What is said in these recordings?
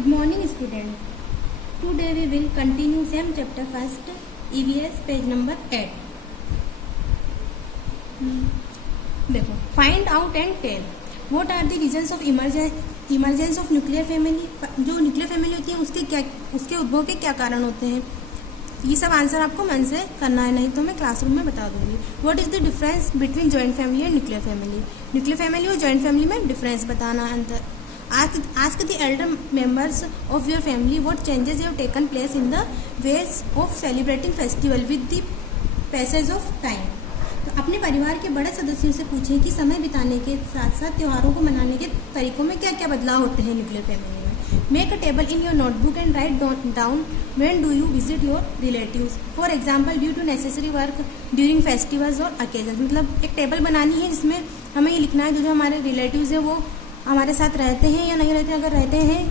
Good morning student. Today we will continue same chapter first EVS page number 8. देखो find out and tell what are the reasons of emergence of nuclear family. जो nuclear family होती है उसके उद्भव के क्या कारण होते हैं, ये सब आंसर आपको मन से करना है, नहीं तो मैं क्लासरूम में बता दूंगी. What is the difference between joint family and nuclear family. Nuclear family और जॉइंट फैमिली में डिफरेंस बताना. अंतर. Ask the elder members of your family what changes have taken place in the ways of celebrating festival with the passage of time. तो अपने परिवार के बड़े सदस्यों से पूछें कि समय बिताने के साथ साथ त्योहारों को मनाने के तरीकों में क्या क्या बदलाव होते हैं न्यूक्लियर फैमिली में. Make a table in your notebook and write down when do you visit your relatives. For example due to necessary work during festivals और ओकेजन. मतलब एक टेबल बनानी है जिसमें हमें ये लिखना है जो हमारे रिलेटिव्स है वो हमारे साथ रहते हैं या नहीं रहते हैं. अगर रहते हैं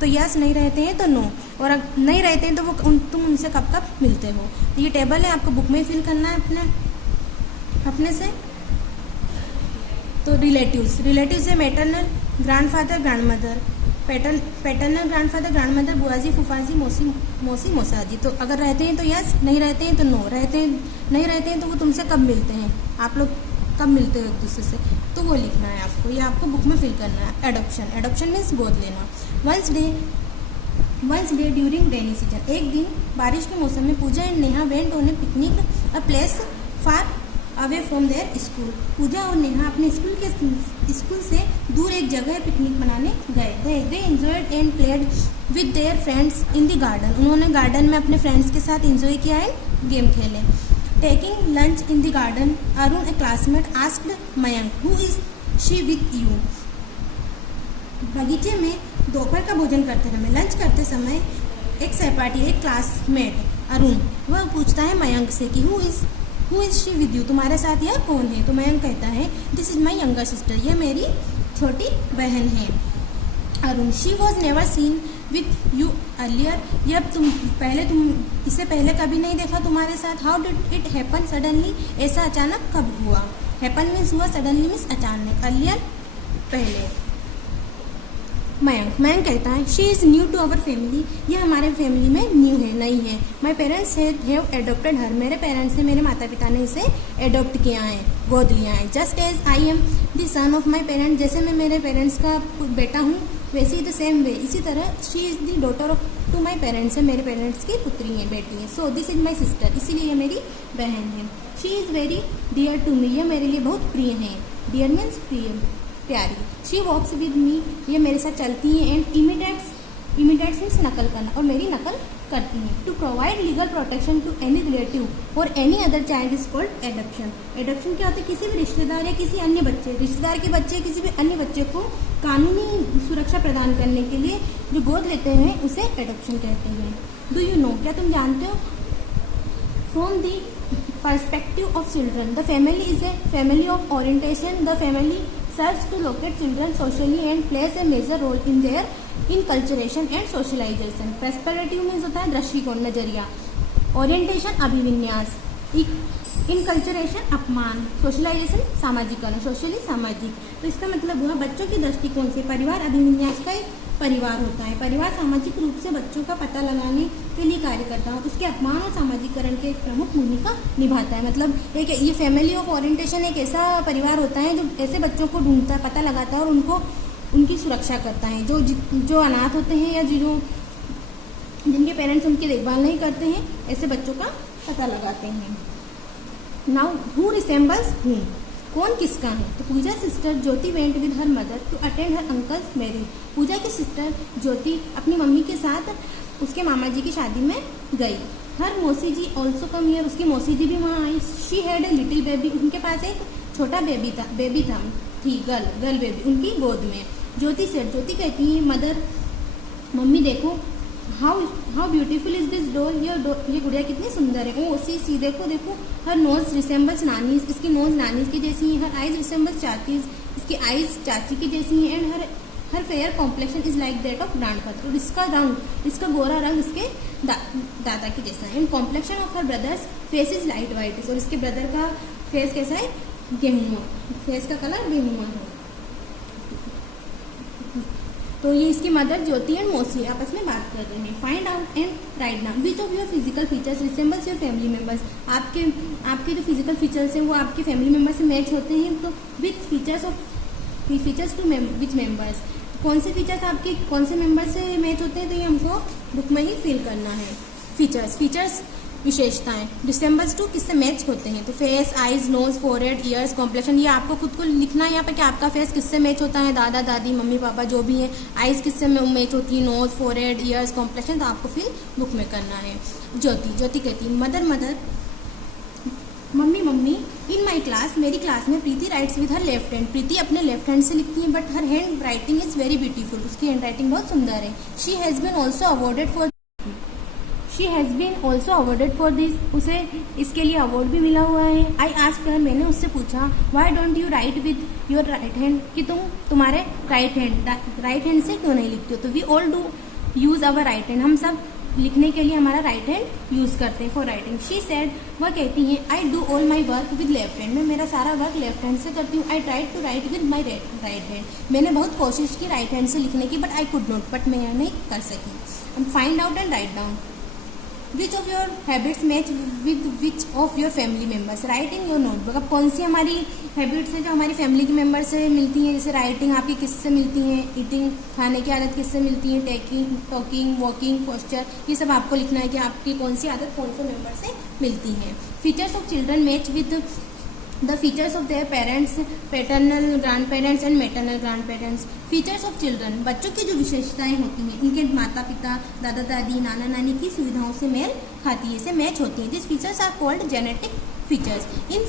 तो यस, नहीं रहते हैं तो नो, और अगर नहीं रहते हैं तो वो तुम उनसे कब कब मिलते हो. तो ये टेबल है, आपको बुक में फिल करना है अपने से. तो रिलेटिव्स है maternal grandfather grandmother, paternal grandfather grandmother, बुआजी फुफाजी मौसी मौसाजी. तो अगर रहते हैं तो यस, नहीं रहते हैं तो नो. नहीं रहते हैं तो वो तुमसे कब मिलते हैं, आप लोग कब मिलते हो एक दूसरे से, तो वो लिखना है आपको. ये आपको बुक में फिल करना है. एडॉप्शन मीन्स गोद लेना. Once day during rainy season. एक दिन बारिश के मौसम में Pooja and Neha went on a picnic a place far away from their school. Pooja और नेहा अपने स्कूल से दूर एक जगह पिकनिक मनाने गए. They enjoyed and played with their friends in the garden. उन्होंने गार्डन में अपने फ्रेंड्स के साथ एंजॉय किया एंड गेम खेले. Taking lunch in the garden, Arun, a classmate, asked Mayank, "Who is she with you?" बगीचे में दोपहर का भोजन करते समय, लंच करते समय एक सहपाठी, एक क्लासमेट अरुण, वह पूछता है मयंक से कि who is she with you, तुम्हारे साथ यह कौन है. तो मयंक कहता है this is my younger sister, यह मेरी छोटी बहन है. Arun, she was never seen with you earlier, इससे पहले कभी नहीं देखा तुम्हारे साथ. How did it happen suddenly, ऐसा अचानक कब हुआ. हैपन मीन्स हुआ, सडनली मीन्स अचानक, अर्लियर पहले. मयंक कहता है she is new to our family, यह हमारे फैमिली में न्यू है, नई है. माई पेरेंट्स हैव एडोप्टेड हर, मेरे पेरेंट्स ने, मेरे माता पिता ने इसे एडोप्ट किया है, गोद लिया है. Just as I am the son of my parents, जैसे मैं मेरे पेरेंट्स का बेटा हूँ वैसे ही द सेम वे, इसी तरह she is the daughter of to my parents है, मेरे पेरेंट्स की पुत्री है, बेटी है. So this is my sister, इसीलिए ये मेरी बहन है. She is very dear to me, ये मेरे लिए बहुत प्रिय है. डियर मीन्स प्रिय, प्यारी. शी वॉक्स विद मी, ये मेरे साथ चलती हैं. एंड इमिटेट्स मीन्स नकल करना, और मेरी नकल करती हैं. To provide legal protection to any relative और any other child is called adoption. Adoption क्या होता है, किसी भी रिश्तेदार या किसी अन्य बच्चे, रिश्तेदार के बच्चे किसी भी अन्य बच्चे को कानूनी सुरक्षा प्रदान करने के लिए जो गोद लेते हैं उसे एडॉप्शन कहते हैं. डू यू नो, क्या तुम जानते हो. From the perspective of children, the family is a family of orientation. The family serves to locate children socially and plays a major role in their inculturation and socialization. Perspective means होता है दृष्टिकोण, नजरिया. Orientation अभिविन्यास, inculturation अपमान, socialisation सामाजिकरण, socially सामाजिक. तो इसका मतलब हुआ बच्चों के दृष्टिकोण से परिवार अभिविन्यास का एक परिवार होता है. परिवार सामाजिक रूप से बच्चों का पता लगाने के लिए कार्य करता है, उसके अपमान और सामाजिकरण के एक प्रमुख भूमिका निभाता है. मतलब एक ये फैमिली ऑफ ओरिएंटेशन एक ऐसा परिवार होता है जो ऐसे बच्चों को ढूंढता है, पता लगाता है और उनको उनकी सुरक्षा करता है. जो अनाथ होते हैं या जिनके पेरेंट्स उनकी देखभाल नहीं करते हैं, ऐसे बच्चों का पता लगाते हैं. नाउ हु रिसेम्बल्स हूम, कौन किसका है. तो Pooja sister Jyoti went with her mother to attend her uncle's marriage. Pooja की सिस्टर ज्योति अपनी मम्मी के साथ उसके मामा जी की शादी में गई. हर मौसी जी ऑल्सो कम हियर, उसकी मौसी जी भी वहाँ आई. She had a little baby, उनके पास एक छोटा बेबी थी गर्ल बेबी उनकी गोद में. ज्योति कहती है मदर, मम्मी देखो, how beautiful is this doll, ये गुड़िया कितनी सुंदर है. ओ सी देखो, हर नोज रिसेम्बल्स नानीज, इसकी नोज नानीज की जैसी है. हर आइज रिसेम्बल्स चाचीज, इसकी आइज चाची की जैसी है. And her fair complexion is like that of grandfather, और इसका गोरा रंग इसके दादा की जैसा है. And complexion of her brothers face is light white, और इसके ब्रदर का फेस कैसा है, गेहुआ, फेस का कलर गेहुआ है. तो ये इसकी मदर ज्योति एंड मोस्टली आपस में बात कर रहे हैं। Find out and write down which of your physical features resembles your family members. आपके जो फिजिकल फीचर्स हैं वो आपके फैमिली मेंबर से मैच होते हैं। तो विच फीचर्स टू विच मेंबर्स, कौन से फीचर्स आपके कौन से मेंबर से मैच होते हैं, तो ये हमको बुक में ही फिल करना है। फीचर्स विशेषताएं, रिसेंबल्स टू किससे मैच होते हैं, तो face, eyes, nose, forehead, ears, complexion, ये आपको खुद को लिखना है यहाँ पर कि आपका फेस किससे मैच होता है, दादा दादी मम्मी पापा जो भी है। आईज किससे मैच होती है, नोज, फोरहेड, ईयर्स, कॉम्प्लेक्शन, तो आपको फिल बुक में करना है। ज्योति कहती है mother mummy in my class, मेरी क्लास में Preeti writes with her left hand. Preeti अपने लेफ्ट हैंड से लिखती है but her hand writing is very beautiful, उसकी हैंड राइटिंग बहुत सुंदर है। She has been also awarded for this, उसे इसके लिए अवार्ड भी मिला हुआ है। आई आस्क्ड हर, मैंने उससे पूछा, why don't you right with your right hand, कि तुम तुम्हारे राइट हैंड से क्यों नहीं लिखते हो। तो we all do use our right hand, हम सब लिखने के लिए हमारा राइट हैंड यूज करते हैं फॉर राइटिंग। शी सेड, वह कहती हैं, I do all my work with left hand, मैं मेरा सारा वर्क लेफ्ट हैंड से करती हूँ। I try to write with my right hand, मैंने बहुत कोशिश की राइट हैंड से लिखने की but I could not, but मैं नहीं कर सकी। Find out and write down which of your habits match with which of your family members, write in your notebook. अब कौन सी हमारी हैबिट्स हैं जो हमारी फैमिली के मेम्बर से मिलती हैं, जैसे राइटिंग आपकी किससे मिलती है, ईटिंग खाने की आदत किससे मिलती है, टॉकिंग वॉकिंग पोस्चर, ये सब आपको लिखना है कि आपकी कौन सी आदत कौन से मेम्बर से मिलती है। Features of children match with the features of their parents, paternal grand parents and maternal grand parents. Features of children, बच्चों की जो विशेषताएं होती हैं उनके माता पिता दादा दादी नाना नानी की सुविधाओं से मेल खाती है, से मैच होती है। This features are called genetic features. इन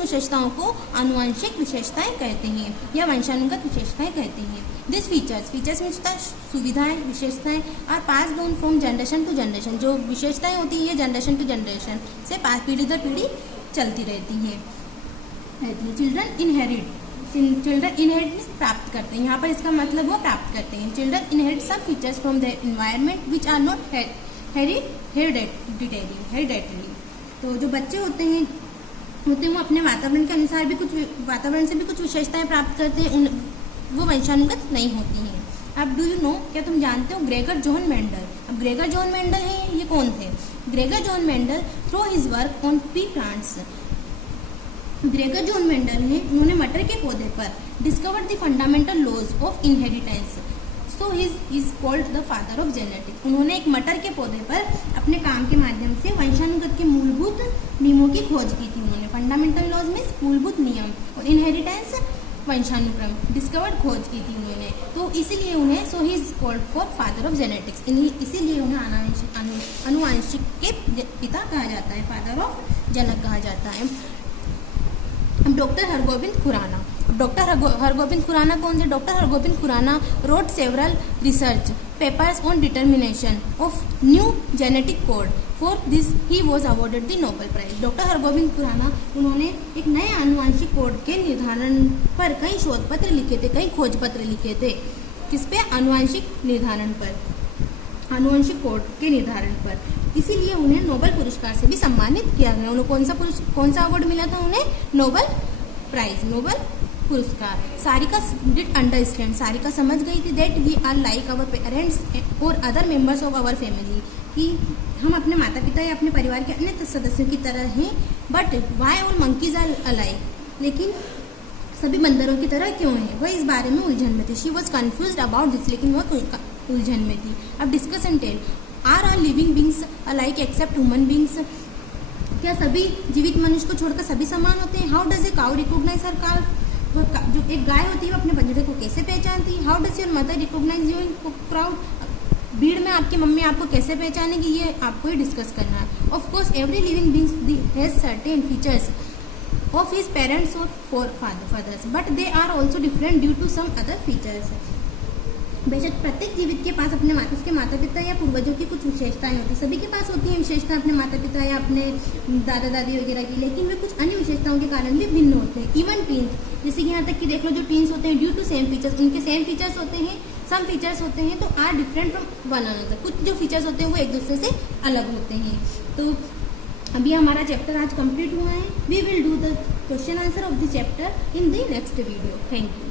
विशेषताओं को आनुवंशिक विशेषताएं कहते हैं या वंशानुगत विशेषताएं कहते हैं। दिस फीचर्स में सुविधाएं विशेषताएं are pass down from generation to generation, जो विशेषताएं होती है ये जनरेशन टू जनरेशन से पीढ़ी दर पीढ़ी चलती रहती हैं। चिल्ड्रन इनहेरिट प्राप्त करते हैं, यहाँ पर इसका मतलब वो प्राप्त करते हैं। Children inherit some features from the environment which are not hereditary. तो जो बच्चे होते हैं वो अपने वातावरण के अनुसार भी वातावरण से भी कुछ विशेषताएं प्राप्त करते हैं, वो वंशानुगत नहीं होती हैं। अब डू यू नो, क्या तुम जानते हो ग्रेगर जॉन मेंडल। अब ग्रेगर जॉन मेंडल है, ये कौन थे? Gregor John Mendel through his work on pea plants, Gregor John Mendel ने उन्होंने मटर के पौधे पर discovered the fundamental laws of inheritance, so he is called the father of genetics. उन्होंने एक मटर के पौधे पर अपने काम के माध्यम से वंशानुगत के मूलभूत नियमों की खोज की थी। उन्होंने फंडामेंटल लॉज में मूलभूत नियम और इनहेरिटेंस वंशानुक्रम डिस्कवर्ड खोज की थी उन्होंने, तो इसीलिए उन्हें so he is called for father of genetics, इसीलिए उन्हें अनुवांशिक के पिता कहा जाता है, फादर ऑफ जनक कहा जाता है। डॉक्टर हरगोविंद खुराना। डॉक्टर हरगोविंद खुराना कौन थे? Doctor Hargobind Khorana wrote several research papers on determination of new genetic code, for this he was awarded the Nobel prize. Doctor Hargobind Khorana उन्होंने एक नए आनुवांशिक कोड के निर्धारण पर कई शोध पत्र लिखे थे, कई खोज पत्र लिखे थे। किस पे? आनुवांशिक निर्धारण पर, आनुवंशिक कोड के निर्धारण पर, इसीलिए उन्हें नोबेल पुरस्कार से भी सम्मानित किया गया। उन्हें कौन सा अवार्ड मिला था? उन्हें नोबेल प्राइज, नोबेल पुरस्कार। सारिका डिड अंडरस्टैंड, सारिका समझ गई थी that we are like our parents और other members of our family, कि हम अपने माता पिता या अपने परिवार के अन्य सदस्यों की तरह हैं। But why all monkeys are alike, लेकिन सभी बंदरों की तरह क्यों हैं? वह इस बारे में उलझन में थी। She was confuse about this, लेकिन वह उलझन में थी। अब discuss and tell, are are living beings alike except human beings, क्या सभी जीवित मनुष्य को छोड़कर सभी समान होते हैं? How does a cow recognise her calf, जो एक गाय होती है वो अपने बछड़े को कैसे पहचानती है? How does your mother recognise you in crowd, भीड़ में आपकी मम्मी आपको कैसे पहचानेगी? ये आपको ही डिस्कस करना है। Of course every living beings has certain features of his parents or fathers, but they are also different due to some other features. बेशक प्रत्येक जीवित के पास अपने उसके माता पिता या पूर्वजों की कुछ विशेषताएं होती हैं, सभी के पास होती हैं विशेषता अपने माता पिता या अपने दादा दादी वगैरह की, लेकिन वे कुछ अन्य विशेषताओं के कारण भी भिन्न होते हैं। इवन टीन्स, जैसे कि यहाँ तक कि देख लो, जो टीन्स होते हैं ड्यू टू सेम फीचर्स, उनके सेम फीचर्स होते हैं, सम फीचर्स होते हैं तो are different from one another, कुछ जो फीचर्स होते हैं वो एक दूसरे से अलग होते हैं। तो अभी हमारा चैप्टर आज कंप्लीट हुआ है। We will do the question answer of the chapter in the next video. Thank you.